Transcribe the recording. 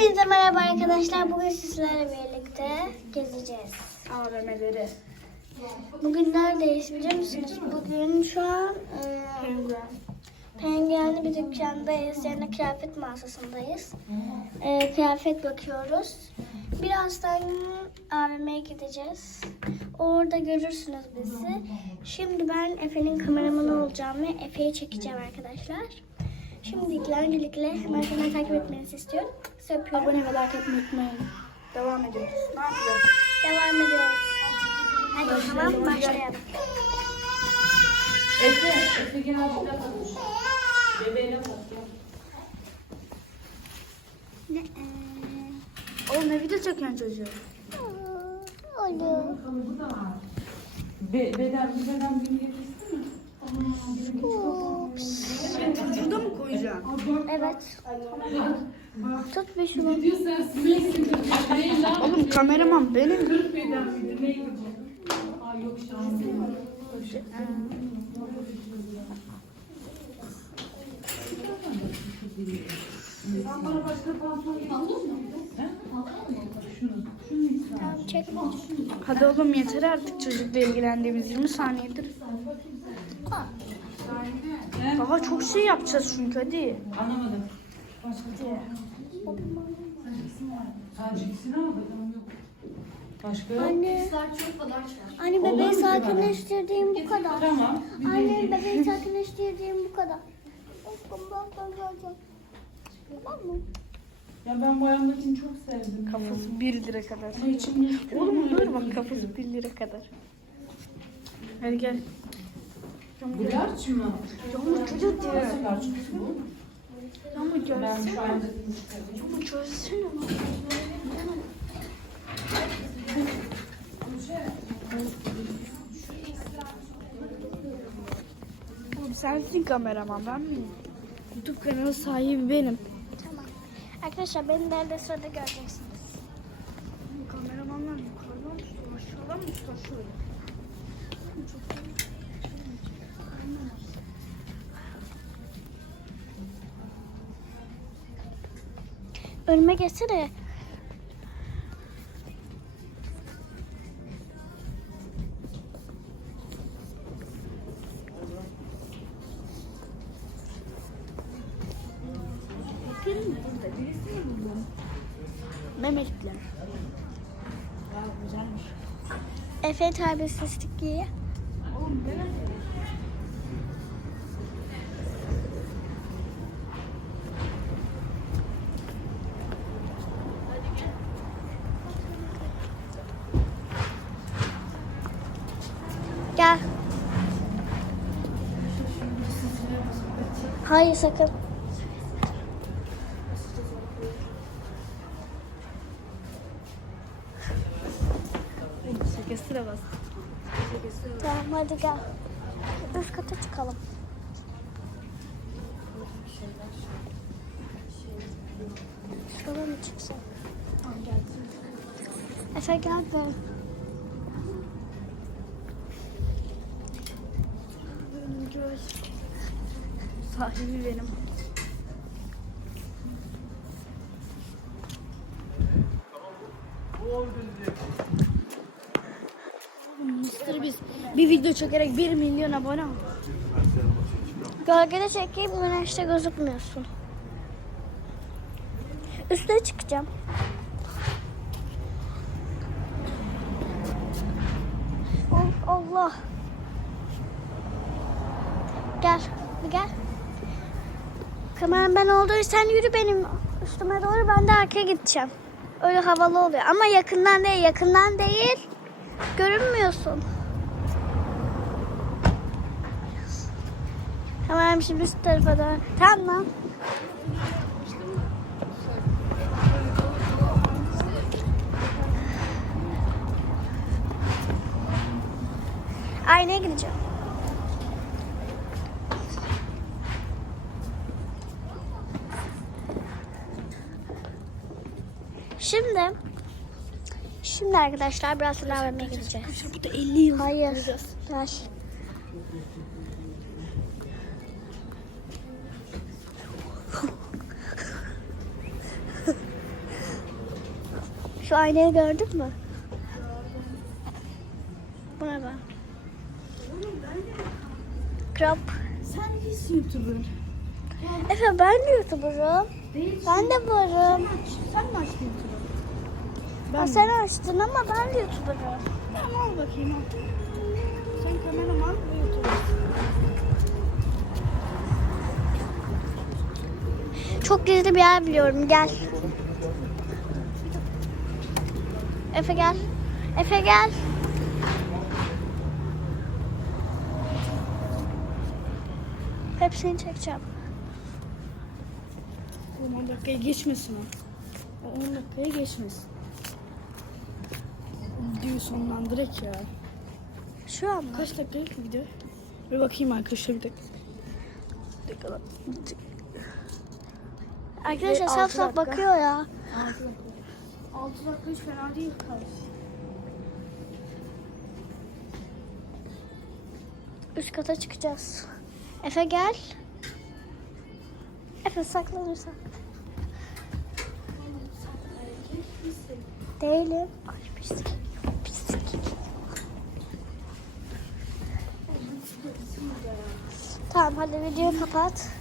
Hepinize merhaba arkadaşlar. Bugün sizlerle birlikte gezeceğiz. AVM'leri. Bugün neredeyiz biliyor musunuz? Bugün şu an e, Penguenli bir dükkandayız. Yani kıyafet mağazasındayız. E, kıyafet bakıyoruz. Birazdan AVM'ye gideceğiz. Orada görürsünüz bizi. Şimdi ben Efe'nin kameramanı olacağım ve Efe'yi çekeceğim arkadaşlar. Şimdilikle öncelikle hemen hemen takip etmenizi istiyorum. Öpüyorum. Abone ve like atmayı unutmayın. Devam ediyoruz. Ne yapacağız? Devam ediyoruz. Hadi o zaman başlayalım. Efe, Efe gel abi de bakmış. Bebeğine bak ya. Ne? e, Oğlum ne video çeken çocuğu? Olur. Be beden, bir beden bir getirsin mi? Şurada mı koyacaksın? Evet. Tut bir şunu. Oğlum kameraman benim. Sen bana başka pantolon? Şunu. Şunu. Hadi oğlum yeter artık çocukla ilgilendiğimiz 20 saniyedir. Daha çok şey yapacağız çünkü hadi. Anlamadım. Başka Sadece ikisini aldık ama yok. Başka yok. Anne. Anne bebeği sakinleştirdiğim bu kadar. Tamam. Anne bebeği sakinleştirdiğim bu kadar. Tamam mı? Ya ben bu ayağımdakini çok sevdim. Kafası 1 lira kadar. Oğlum dur bak kafası 1 lira kadar. Hadi gel. Bu large mı? Yağmur çocuk diyor. Nasıl large bu? Yağmur görsene lan. Oğlum sensin kameraman ben miyim? YouTube kanalı sahibi benim. Tamam. Arkadaşlar beni nerede sırada göreceksiniz. Kameramanlar yukarıdan tutuyor, aşağıdan mı tutuyor şöyle? Önüme geçsene. Bakın burada birisi mi buldum? Mehmetler. Ya güzelmiş. Efe terbiyesizlik giyi. Oğlum Mehmet. Hayır sakın. Bas. Tamam hadi gel. Üst kata çıkalım. Şuradan mı çıksın? Tamam. Efe gel be. Sahibi benim. Mr. biz bir video çekerek 1 milyon abone olduk. Gölgede çekeyim güneşte gözükmüyorsun. Üstüne çıkacağım. Allah. Gel, gel. Kameram ben olduğu sen yürü benim üstüme doğru ben de arkaya gideceğim. Öyle havalı oluyor ama yakından değil, yakından değil. Görünmüyorsun. Tamam şimdi üst tarafa da. Tamam. Aynaya gideceğim. Şimdi Şimdi arkadaşlar biraz sonra AVM'ye gideceğiz. Bu da 50 yıl. Hayır. Gel. Şu aynayı gördün mü? Buna bak. Crop. Sen değilsin YouTuber. Efe ben de YouTuber'ım. Ben de varım. Sen mi açtın Ha, sen açtın ama ben de YouTuber'ım. Tamam al bakayım al. Sen kameraman ve YouTuber. Çok gizli bir yer biliyorum. Gel. Efe gel. Efe gel. Hepsini çekeceğim. Oğlum 10 dakikaya geçmesin. O 10 dakikaya geçmesin. Videoyu sonlandırek ya. Şu an mı? Kaç dakikalık video? Bir bakayım arkadaşlar bir dakika. Bir dakika lan. Arkadaşlar Altı saf saf bakıyor ya. 6 dakika. 6 dakika hiç fena değil kaldı. Üst kata çıkacağız. Efe gel. Efe saklanırsan. Değilim. Ay. Pislik. Tamam hadi videoyu kapat.